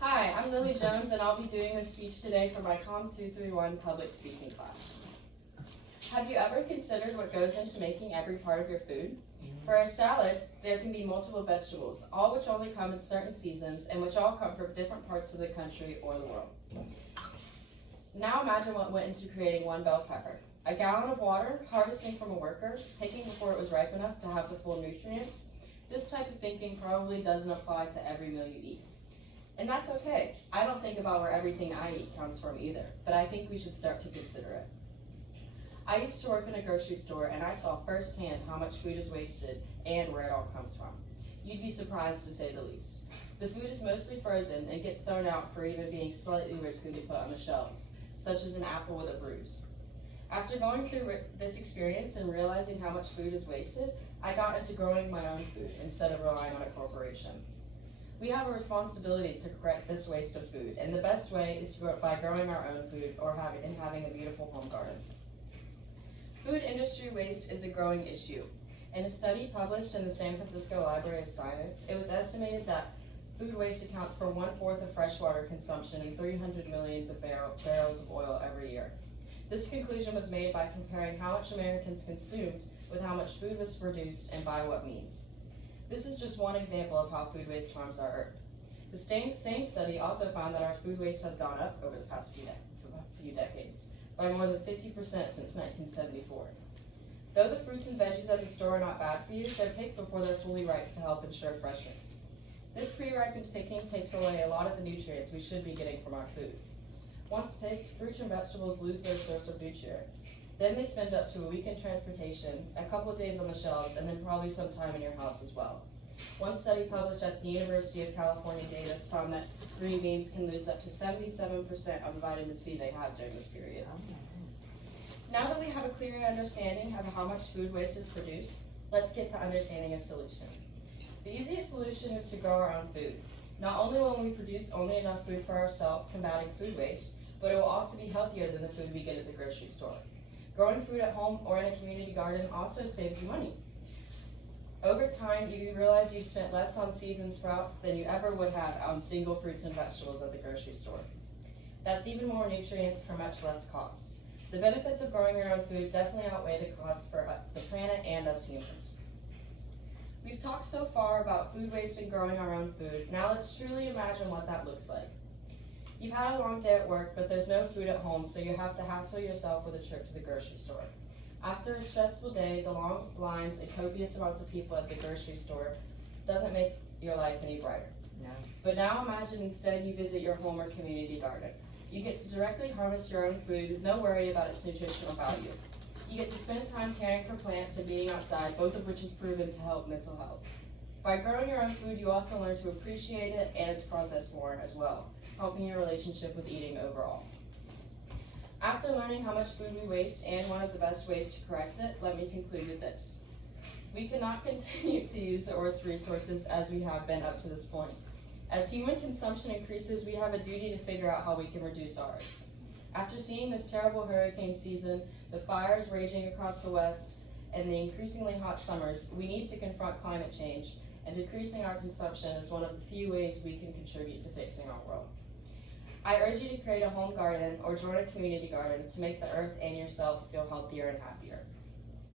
Hi, I'm Lily Jones, and I'll be doing this speech today for my COM 231 public speaking class. Have you ever considered what goes into making every part of your food? For a salad, there can be multiple vegetables, all which only come in certain seasons and which all come from different parts of the country or the world. Now imagine what went into creating one bell pepper. A gallon of water, harvesting from a worker, picking before it was ripe enough to have the full nutrients. This type of thinking probably doesn't apply to every meal you eat. And that's okay. I don't think about where everything I eat comes from either, but I think we should start to consider it. I used to work in a grocery store and I saw firsthand how much food is wasted and where it all comes from. You'd be surprised to say the least. The food is mostly frozen and gets thrown out for even being slightly risky to put on the shelves, such as an apple with a bruise. After going through this experience and realizing how much food is wasted, I got into growing my own food instead of relying on a corporation. We have a responsibility to correct this waste of food, and the best way is by growing our own food or having a beautiful home garden. Food industry waste is a growing issue. In a study published in the San Francisco Library of Science, it was estimated that food waste accounts for 1/4 of freshwater consumption and 300 million barrels of oil every year. This conclusion was made by comparing how much Americans consumed with how much food was produced and by what means. This is just one example of how food waste harms our earth. The same study also found that our food waste has gone up over the past few decades, by more than 50% since 1974. Though the fruits and veggies at the store are not bad for you, they're picked before they're fully ripe to help ensure freshness. This pre-ripened picking takes away a lot of the nutrients we should be getting from our food. Once picked, fruits and vegetables lose their source of nutrients. Then they spend up to a week in transportation, a couple of days on the shelves, and then probably some time in your house as well. One study published at the University of California Davis found that green beans can lose up to 77% of the vitamin C they have during this period. Now that we have a clearer understanding of how much food waste is produced, let's get to understanding a solution. The easiest solution is to grow our own food. Not only will we produce only enough food for ourselves, combating food waste, but it will also be healthier than the food we get at the grocery store. Growing food at home or in a community garden also saves you money. Over time, you realize you've spent less on seeds and sprouts than you ever would have on single fruits and vegetables at the grocery store. That's even more nutrients for much less cost. The benefits of growing your own food definitely outweigh the costs for the planet and us humans. We've talked so far about food waste and growing our own food. Now let's truly imagine what that looks like. You've had a long day at work, but there's no food at home, so you have to hassle yourself with a trip to the grocery store. After a stressful day, the long lines and copious amounts of people at the grocery store doesn't make your life any brighter. No. But now imagine instead you visit your home or community garden. You get to directly harvest your own food, no worry about its nutritional value. You get to spend time caring for plants and being outside, both of which is proven to help mental health. By growing your own food, you also learn to appreciate it and its process more as well, helping your relationship with eating overall. After learning how much food we waste and one of the best ways to correct it, let me conclude with this. We cannot continue to use the Earth's resources as we have been up to this point. As human consumption increases, we have a duty to figure out how we can reduce ours. After seeing this terrible hurricane season, the fires raging across the West, and the increasingly hot summers, we need to confront climate change, and decreasing our consumption is one of the few ways we can contribute to fixing our world. I urge you to create a home garden or join a community garden to make the earth and yourself feel healthier and happier.